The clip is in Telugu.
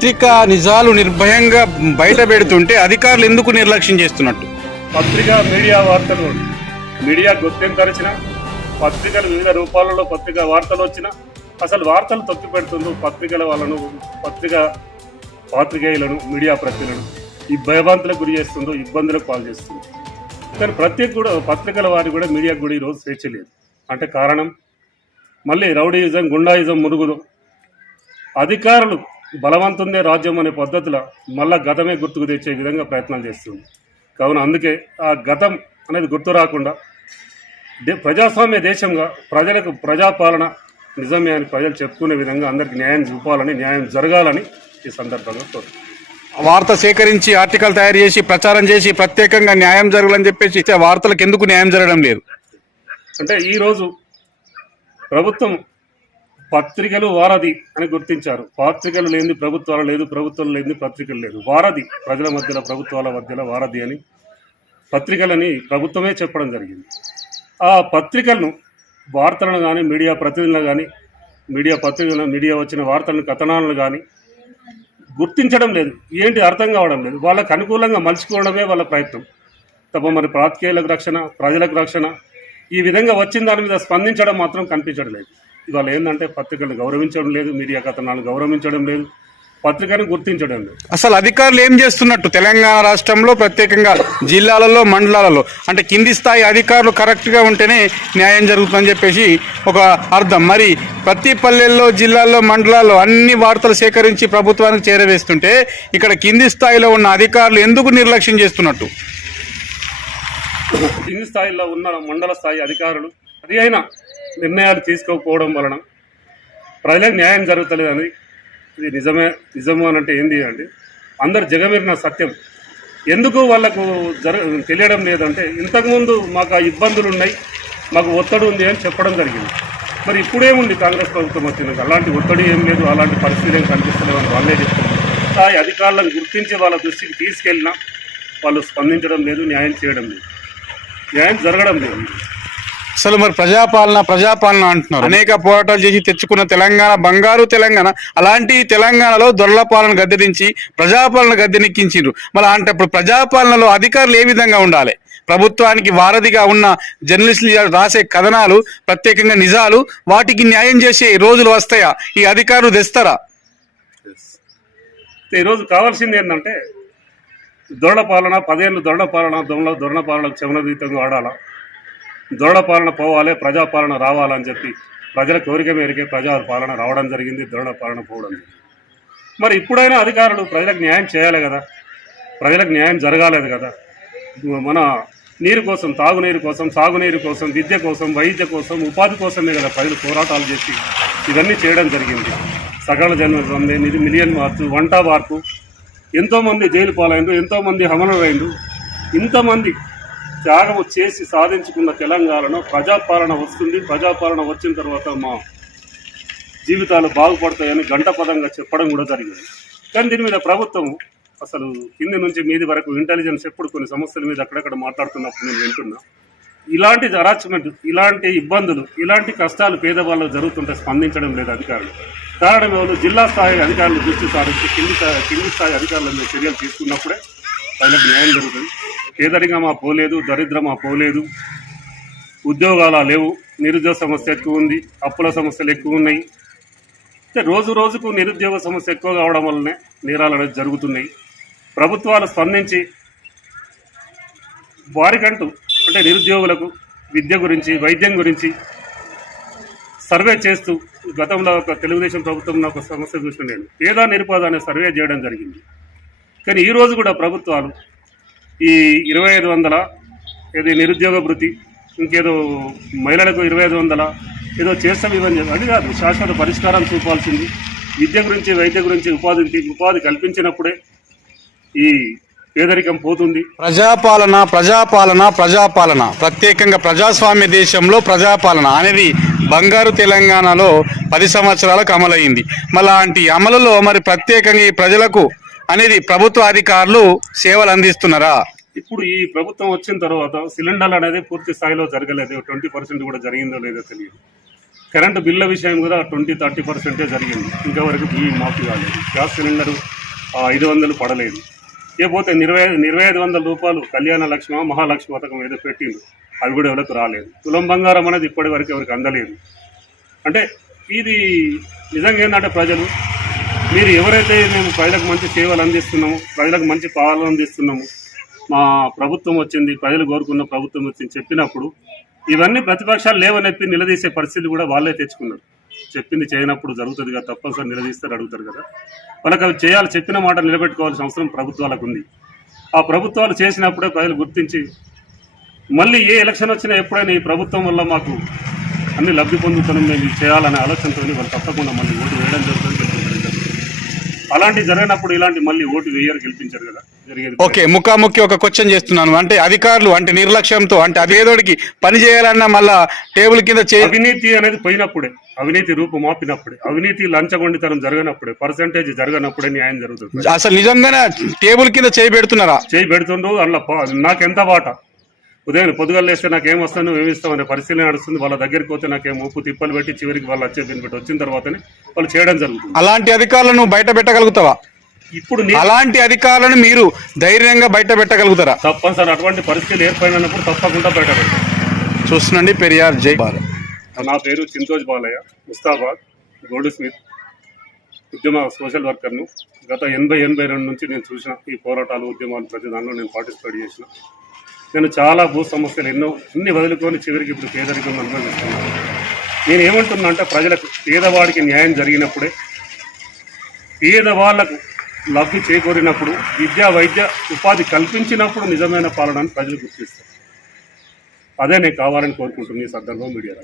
పత్రికా నిజాలు నిర్భయంగా బయట పెడుతుంటే అధికారులు ఎందుకు నిర్లక్ష్యం చేస్తున్నట్టు? పత్రికా మీడియా వార్తలు మీడియా గుర్తింపరిచిన పత్రికలు వివిధ రూపాలలో పత్రికా వార్తలు వచ్చిన అసలు వార్తలు తొక్కి పెడుతుందో పత్రికల వాళ్ళను పాత్రికేయులను మీడియా ప్రతినిధులను ఈ భయభ్రాంతులకు గురి చేస్తుందో ఇబ్బందులకు పాలు చేస్తుంది. కానీ పత్రికల వారికి కూడా మీడియాకు కూడా ఈరోజు స్వేచ్ఛ లేదు. అంటే కారణం మళ్ళీ రౌడీయిజం గుండాయిజం మురుగుదు అధికారులు బలవంతుందే రాజ్యం అనే పద్ధతిలో మళ్ళా గతమే గుర్తుకు తెచ్చే విధంగా ప్రయత్నాలు చేస్తుంది. కావున అందుకే ఆ గతం అనేది గుర్తు రాకుండా ప్రజాస్వామ్య దేశంగా ప్రజలకు ప్రజాపాలన నిజమే అని ప్రజలు చెప్పుకునే విధంగా అందరికీ న్యాయం చూపాలని న్యాయం జరగాలని ఈ సందర్భంగా కోరుతున్నాను. వార్త సేకరించి ఆర్టికల్ తయారు చేసి ప్రచారం చేసి ప్రత్యేకంగా న్యాయం జరగాలని చెప్పేసి వార్తలకు ఎందుకు న్యాయం జరగడం లేదు? అంటే ఈరోజు ప్రభుత్వం పత్రికలు వారధి అని గుర్తించారు. పత్రికలు లేని ప్రభుత్వాలు లేదు, ప్రభుత్వం లేని పత్రికలు లేదు. వారధి ప్రజల మధ్యలో ప్రభుత్వాల మధ్యలో వారధి అని పత్రికలని ప్రభుత్వమే చెప్పడం జరిగింది. ఆ పత్రికలను వార్తలను కానీ మీడియా ప్రతినిధులను కానీ మీడియా వచ్చిన వార్తలను కథనాలను కానీ గుర్తించడం లేదు. ఏంటి అర్థం కావడం లేదు. వాళ్ళకు అనుకూలంగా మలుచుకోవడమే వాళ్ళ ప్రయత్నం తప్ప మరి పాత్రికేయులకు రక్షణ ప్రజలకు రక్షణ ఈ విధంగా వచ్చిన దాని మీద స్పందించడం మాత్రం కనిపించడం లేదు. ఇవాళ ఏంటంటే పత్రికలను గౌరవించడం లేదు, మీడియా కథనాలను గౌరవించడం లేదు, పత్రికను గుర్తించడం లేదు. అసలు అధికారులు ఏం చేస్తున్నట్టు? తెలంగాణ రాష్ట్రంలో ప్రత్యేకంగా జిల్లాలలో మండలాలలో అంటే కింది స్థాయి అధికారులు కరెక్ట్గా ఉంటేనే న్యాయం జరుగుతుందని చెప్పేసి ఒక అర్థం. మరి ప్రతి పల్లెల్లో జిల్లాల్లో మండలాల్లో అన్ని వార్తలు సేకరించి ప్రభుత్వానికి చేరవేస్తుంటే ఇక్కడ కింది స్థాయిలో ఉన్న అధికారులు ఎందుకు నిర్లక్ష్యం చేస్తున్నట్టు? కింది స్థాయిలో ఉన్న మండల స్థాయి అధికారులు అది అయినా నిర్ణయాలు తీసుకోకపోవడం వలన ప్రజలకు న్యాయం జరుగుతలేదని ఇది నిజము అని అంటే ఏంది అంటే అందరు జగమెరిన సత్యం. ఎందుకు వాళ్లకు తెలియడం లేదంటే ఇంతకుముందు మాకు ఆ ఇబ్బందులు ఉన్నాయి, మాకు ఒత్తిడి ఉంది అని చెప్పడం జరిగింది. మరి ఇప్పుడేముంది కాంగ్రెస్ ప్రభుత్వం వచ్చినాక అలాంటి ఒత్తిడి ఏం లేదు, అలాంటి పరిస్థితి ఏం కనిపిస్తలేదని వాళ్ళే చెప్తున్నారు. స్థాయి అధికారులను గుర్తించి వాళ్ళ దృష్టికి తీసుకెళ్ళినా వాళ్ళు స్పందించడం లేదు, న్యాయం చేయడం లేదు, న్యాయం జరగడం లేదు. అసలు మరి ప్రజాపాలన అంటున్నారు. అనేక పోరాటాలు చేసి తెచ్చుకున్న తెలంగాణ బంగారు తెలంగాణ, అలాంటి తెలంగాణలో దొరల పాలన గద్దెదించి ప్రజాపాలన గద్దెనెక్కించిండ్రు. మరి అంటే ప్రజాపాలనలో అధికారులు ఏ విధంగా ఉండాలి? ప్రభుత్వానికి వారధిగా ఉన్న జర్నలిస్టులు రాసే కథనాలు ప్రత్యేకంగా నిజాలు వాటికి న్యాయం చేసే రోజులు వస్తాయా? ఈ అధికారులు తెస్తారా? ఈరోజు కావాల్సింది ఏంటంటే దొరల పాలన 10 ఏళ్ళు దొరల పాలనకు చమనదీతంగా వాడాలా, దొరల పాలన పోవాలి, ప్రజాపాలన రావాలని చెప్పి ప్రజల కోరిక మేరకే ప్రజా పాలన రావడం జరిగింది, దొరల పాలన పోవడం జరిగింది. మరి ఇప్పుడైనా అధికారులు ప్రజలకు న్యాయం చేయాలి కదా, ప్రజలకు న్యాయం జరగాలేదు కదా. మన నీరు కోసం, తాగునీరు కోసం, సాగునీరు కోసం, విద్య కోసం, వైద్య కోసం, ఉపాధి కోసమే కదా ప్రజలు పోరాటాలు చేసి ఇవన్నీ చేయడం జరిగింది. సకల జన్మ మిలియన్ మార్చు, వంట మార్పు, ఎంతోమంది జైలు పాలైండు, ఎంతోమంది అమరులైండు. ఇంతమంది త్యాగం చేసి సాధించుకున్న తెలంగాణలో ప్రజాపాలన వస్తుంది, ప్రజాపాలన వచ్చిన తర్వాత మా జీవితాలు బాగుపడతాయని గంటపదంగా చెప్పడం కూడా జరిగింది. కానీ దీని మీద ప్రభుత్వం అసలు కింది నుంచి మీది వరకు ఇంటెలిజెన్స్ ఎప్పుడు కొన్ని సమస్యల మీద అక్కడక్కడ మాట్లాడుతున్నప్పుడు నేను వింటున్నా. ఇలాంటి హరాస్మెంట్, ఇలాంటి ఇబ్బందులు, ఇలాంటి కష్టాలు పేదవాళ్ళకు జరుగుతుంటే స్పందించడం లేదు అధికారులు. కారణం ఎవరు? జిల్లా స్థాయి అధికారులు దృష్టి సారించి కింది స్థాయి అధికారుల మీద చర్యలు తీసుకున్నప్పుడే ప్రజలకు న్యాయం జరుగుతుంది. పేదరికమా పోలేదు, దరిద్రమా పోలేదు, ఉద్యోగాలు లేవు, నిరుద్యోగ సమస్య ఎక్కువ ఉంది, అప్పుల సమస్యలు ఎక్కువ ఉన్నాయి. అంటే రోజు రోజుకు నిరుద్యోగ సమస్య ఎక్కువ కావడం వల్లనే నేరాలు అనేది జరుగుతున్నాయి. ప్రభుత్వాలు స్పందించి వారికంటూ అంటే నిరుద్యోగులకు విద్య గురించి, వైద్యం గురించి సర్వే చేస్తూ గతంలో ఒక తెలుగుదేశం ప్రభుత్వంలో ఒక సమస్య చూసిన నేను పేద నిరుపేద అనే సర్వే చేయడం జరిగింది. కానీ ఈరోజు కూడా ప్రభుత్వాలు ఈ 2500 ఏది నిరుద్యోగ భృతి, ఇంకేదో మహిళలకు 2500 ఏదో చేస్తాం ఇవన్నీ అది కాదు. శాశ్వత పరిష్కారం చూపాల్సింది. విద్య గురించి, వైద్య గురించి ఉపాధి కల్పించినప్పుడే ఈ పేదరికం పోతుంది. ప్రజాపాలన ప్రత్యేకంగా ప్రజాస్వామ్య దేశంలో ప్రజాపాలన అనేది బంగారు తెలంగాణలో 10 సంవత్సరాలకు అమలైంది. అలాంటి అమలులో మరి ప్రత్యేకంగా ఈ ప్రజలకు అనేది ప్రభుత్వ అధికారులు సేవలు అందిస్తున్నారా? ఇప్పుడు ఈ ప్రభుత్వం వచ్చిన తర్వాత సిలిండర్లు అనేది పూర్తి స్థాయిలో జరగలేదు. 20% కూడా జరిగిందో లేదో తెలియదు. కరెంటు బిల్ల విషయం కూడా 20-30% జరిగింది. ఇంతవరకు బియ్యం మాఫీ కాలేదు. గ్యాస్ సిలిండరు 500 పడలేదు. లేకపోతే 2500 రూపాయలు కళ్యాణ లక్ష్మి మహాలక్ష్మి పథకం ఏదో పెట్టింది, అవి కూడా ఎవరికి రాలేదు. తులం బంగారం అనేది ఇప్పటి వరకు ఎవరికి అందలేదు. అంటే ఇది నిజంగా ఏంటంటే ప్రజలు, మీరు ఎవరైతే మేము ప్రజలకు మంచి సేవలు అందిస్తున్నాము, ప్రజలకు మంచి పాలన అందిస్తున్నాము, మా ప్రభుత్వం వచ్చింది, ప్రజలు కోరుకున్న ప్రభుత్వం వచ్చింది చెప్పినప్పుడు ఇవన్నీ ప్రతిపక్షాలు లేవనెప్పి నిలదీసే పరిస్థితి కూడా వాళ్ళే తెచ్చుకున్నారు. చెప్పింది చేయనప్పుడు జరుగుతుంది కదా, తప్పనిసరి నిలదీస్తారు, అడుగుతారు కదా. వాళ్ళకి అవి చేయాలి, చెప్పిన మాట నిలబెట్టుకోవాల్సిన అవసరం ప్రభుత్వాలకు ఉంది. ఆ ప్రభుత్వాలు చేసినప్పుడే ప్రజలు గుర్తించి మళ్ళీ ఏ ఎలక్షన్ వచ్చినా ఎప్పుడైనా ఈ ప్రభుత్వం వల్ల మాకు అన్ని లబ్ధి పొందుతున్నాం, మేము ఇది చేయాలనే ఆలోచనతో వాళ్ళు తప్పకుండా మళ్ళీ ఓటు వేయడం జరుగుతుంది. అలాంటి జరిగినప్పుడు ఇలాంటి మళ్ళీ ఓటు వేయరు, గెలిపించారు కదా జరిగేది. ఓకే, ముఖాముఖి ఒక క్వశ్చన్ చేస్తున్నాను. అంటే అధికారులు అంటే నిర్లక్ష్యంతో, అంటే అదేదోడికి పని చేయాలన్నా మళ్ళా టేబుల్ కింద అవినీతి అనేది పోయినప్పుడే, అవినీతి రూపుమాపినప్పుడే, అవినీతి లంచగొండితనం జరగనప్పుడే, పర్సంటేజ్ జరగనప్పుడే న్యాయం జరుగుతుంది. అసలు నిజంగానే టేబుల్ కింద చేయి పెడుతున్నారా? చేయి పెడుతుండ్రు. అందులో నాకెంత వాటా, ఉదయం పొద్దుగల లేస్తే నాకేం వస్తాను, నువ్వు ఏమిస్తావు అనే పరిశీలన నడుస్తుంది. వాళ్ళ దగ్గరికి పోతే నాకేం ఉప్పు తిప్పలు పెట్టి చివరికి వాళ్ళు వచ్చే బెనిఫిట్ వచ్చిన తర్వాతనే వాళ్ళు చేయడం జరుగుతుంది. అలాంటి అధికారులను బయట పెట్టగలుగుతావా? ఇప్పుడు అలాంటి అధికారులను మీరు ధైర్యంగా బయట పెట్టగలుగుతారా? తప్పనిసరి అటువంటి పరిస్థితులు ఏర్పడినప్పుడు తప్పకుండా బయట పెడతాం. చూస్తుండండి పెరియార్ జై. నా పేరు చింతోజ్ బాలయ్య, ముస్తాబాద్, గోల్డ్ స్మిత్, ఉద్యమ సోషల్ వర్కర్ను. గత 80-82 నుంచి నేను చూసిన ఈ పోరాటాలు, ఉద్యమాలు ప్రతి దానిలో నేను పార్టిసిపేట్ చేసిన. నేను చాలా భూ సమస్యలు అన్ని వదులుకొని చివరికి ఇప్పుడు పేదరికం అనుభవిస్తున్నాను. నేను ఏమంటున్నా అంటే ప్రజలకు, పేదవాడికి న్యాయం జరిగినప్పుడే, పేదవాళ్లకు లబ్ధి చేకూరినప్పుడు, విద్యా వైద్య ఉపాధి కల్పించినప్పుడు నిజమైన పాలనను ప్రజలు గుర్తిస్తారు. అదే నేను కావాలని కోరుకుంటున్నాను ఈ సందర్భం మీడియా.